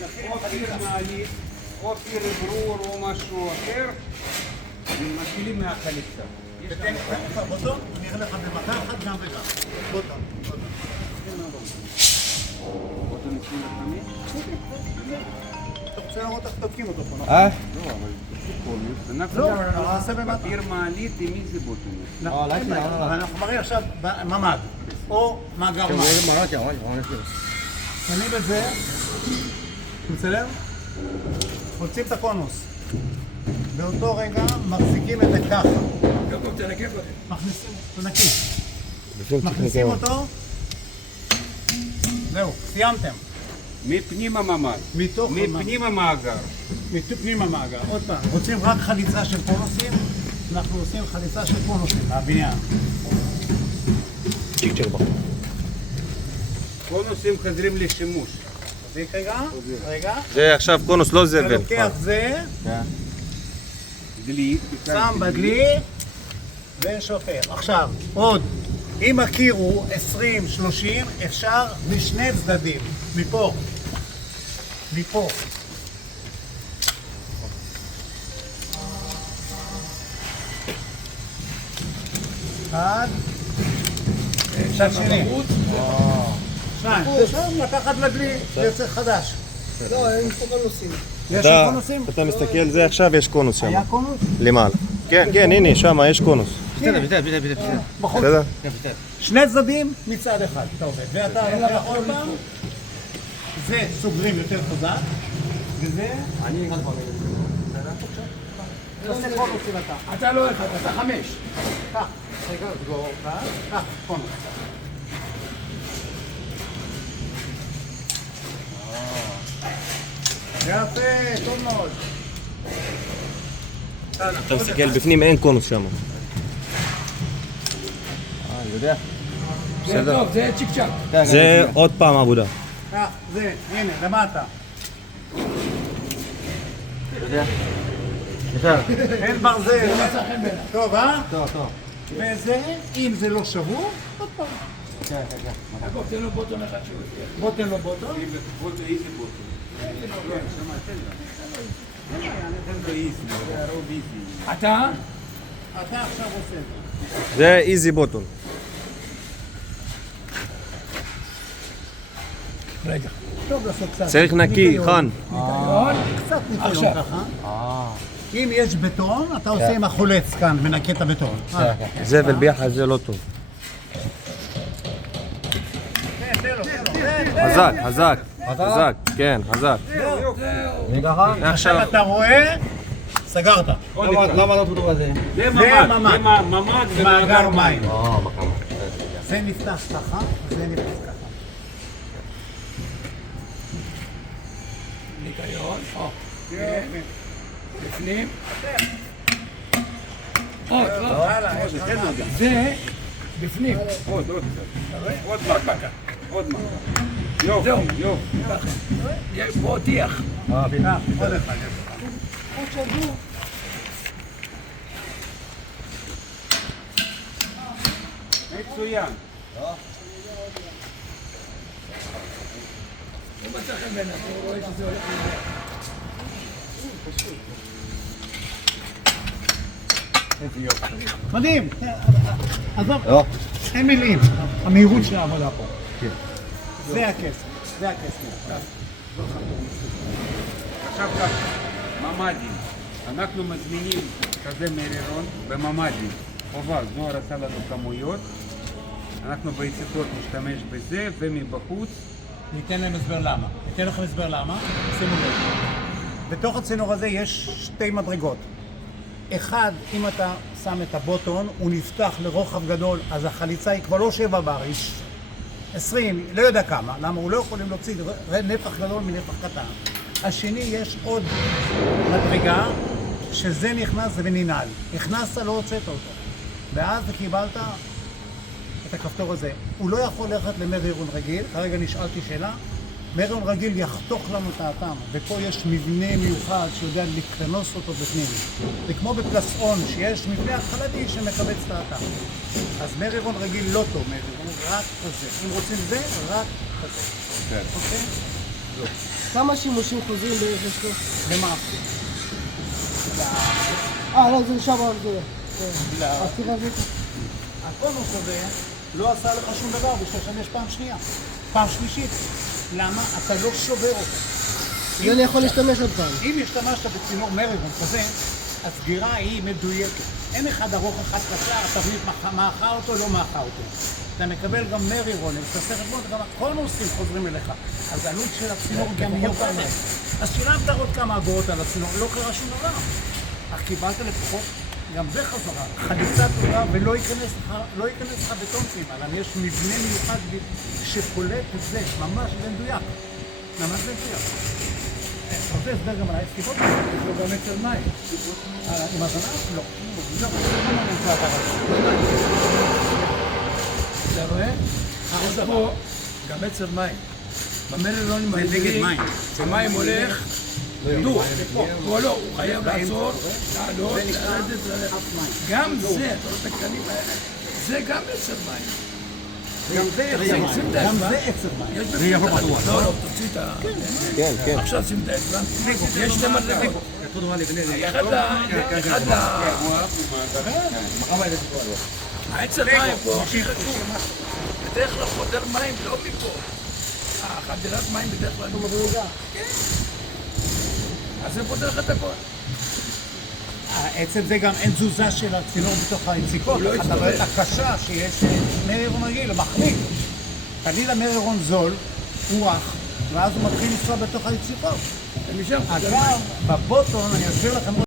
או פיר מעלית, או פיר ברור, או משהו אחר, מתחילים מהחליצה. תתן לך בוטון, אני אראה לך במכה אחת גם וגם. בוטון. בוטון 25? אתה רוצה לראות איך תוקעים אותו פה, נכון? לא, אבל אנחנו לא, נעשה במטה. פיר מעלית עם איזה בוטון? אבל אנחנו מראים עכשיו ממ"ד, או מאגר מים. שמים את זה, מצלם, מוצאים את הקונוס. באותו רגע מחזיקים את זה ככה. מכניסים, תנקי. מכניסים אותו. זהו, סיימתם. מפנים הממ"ד, מפנים המאגר. מפנים המאגר. עוד פעם, רוצים רק חליצה של קונוסים? אנחנו עושים חליצה של קונוסים מהבניין. קונוסים חוזרים לשימוש. רגע. זה עכשיו קונוס לא אתה זבל. לוקח זה, דלי. שם בדלי ושופך. עכשיו, עוד, אם הקיר הוא 20-30, אפשר משני צדדים. מפה. מפה. אחד. צד שני. שניים. עכשיו לקחת לדלי, זה יוצא חדש. לא, אין פה קונוסים. יש שם קונוסים? אתה מסתכל זה עכשיו יש קונוס שם. היה קונוס? למעלה. כן, הנה, שם יש קונוס. בחוץ. בסדר? שני צדדים מצד אחד, אתה עובד. ואתה לוקח עוד פעם, זה סוגרים יותר חזק, וזה... אני אחד פעמים. תעשה קונוסים אתה. אתה לא אחד, אתה 5. קח, רגע, סגור, קח, קונוס. יפה, טוב מאוד. אתה מסתכל בפנים אין קונוס שם. זה טוב, זה צ'יק צ'אק. זה עוד פעם עבודה. קח, זה, הנה, למטה. אין ברזל. טוב, אה? טוב. וזה, אם זה לא שבור, עוד פעם. אגב, תן לו בוטון אחד שהוא. בוא תן לו בוטון. איזה בוטון? אתה? אתה עכשיו עושה את זה. זה איזי בוטון. רגע. טוב לעשות קצת. צריך נקי, חן. קצת ניקיון עכשיו. ככה. אם יש בטון, אתה עושה עם החולץ כאן, מנקה את הבטון. זבל ביחד זה לא טוב. חזק, כן, חזק. עכשיו אתה רואה, סגרת. למה לא כתוב על זה? זה ממ"ד. ממ"ד מאגר מים. זה נפתח ככה, זה נפתח ככה. ניקיון. בפנים. עוד. זה בפנים. עוד מכה. יופי. בוא תיח. עוד אחד. מצוין. לא מצא חן בעיניו, הוא רואה שזה הולך לזה. מדהים. עזוב, אין מילים. המהירות של העבודה פה. זה הכסף. עכשיו ככה, ממ"דים. אנחנו מזמינים כזה מרירון בממ"דים. חובה, זוהר עשה לנו כמויות. אנחנו ביציאות נשתמש בזה, ומבחוץ. ניתן להם הסבר למה. ניתן לכם הסבר למה. שימו לב. בתוך הצינור הזה יש שתי מדרגות. אחד, אם אתה שם את הבוטון, הוא נפתח לרוחב גדול, אז החליצה היא כבר לא 7 בר, היא 20, לא יודע כמה. למה? הוא לא יכולים להוציא נפח גדול מנפח קטן. השני, יש עוד מדרגה, שזה נכנס וננעל. נכנסת, לא הוצאת אותו. ואז קיבלת את הכפתור הזה. הוא לא יכול ללכת למרירון רגיל, כרגע נשאלתי שאלה. מרירון רגיל יחתוך לנו את האטם, ופה יש מבנה מיוחד שיודע לקנוס אותו בפנים. זה כמו בפלסעון, שיש מבנה התחלתי שמקבץ את האטם. אז מרירון רגיל לא טוב, מרירון רק כזה. אם רוצים זה, רק כזה. אוקיי? כמה שימושים חוזרים בערך יש לו? למה? לא, זה שם, זה... אז תראה את זה. הקונוס הזה לא עשה לך שום דבר בשביל לשמש פעם שנייה. פעם שלישית. למה? אתה לא שובר אותו. זה אני יכול להשתמש עוד פעם. אם השתמשת בצינור מרירון כזה, הסגירה היא מדויקת. אין אחד ארוך אחד קצר, התבנית מאחה אותו, לא מאחה אותו. אתה מקבל גם מרירון, תעשה חשבון, גם הקונוסים חוזרים אליך. אז העלות של הצינור גם יורדת. אז שילמת עוד כמה אגורות על הצינור, לא קרה שום דבר. אך קיבלת לפחות גם בחזרה, חליצה טובה ולא ייכנס לך בטון סימן. יש מבנה מיוחד שקולט את זה, ממש במדויק. ממש במדויק. אתה רוצה הסבר גם על ההסתיבות? זה גם אצל מים. עם הזנב? לא. לא, לא נמצא את הרצון. אתה רואה? יש פה גם אצל מים. במלרונים העבריים, המים הולך דו. פה לא, הוא חייב לעצור, לעלות, לרדת. גם זה, אתה רואה את הקטנים האלה, זה גם אצל מים. גם זה עצר מים. זה יבוא בטוח. לא, תוציא את ה... כן, כן. עכשיו שים את האצבע. יש שתי מדרגות. אחד ל... העצר מים פה הכי חשוב. בדרך כלל חודר מים לא מפה. החדירת מים בדרך כלל לא מבריגה. כן. אז זה פותר לך את הכל. עצם זה גם אין תזוזה של הצינור בתוך היציקות. אחת הבעיות הקשה שיש מרירון רגיל, מחליק. תמיד המרירון זול, הוא רך, ואז הוא מתחיל לנסוע בתוך היציקות. אגב, בבוטון, אני אסביר לכם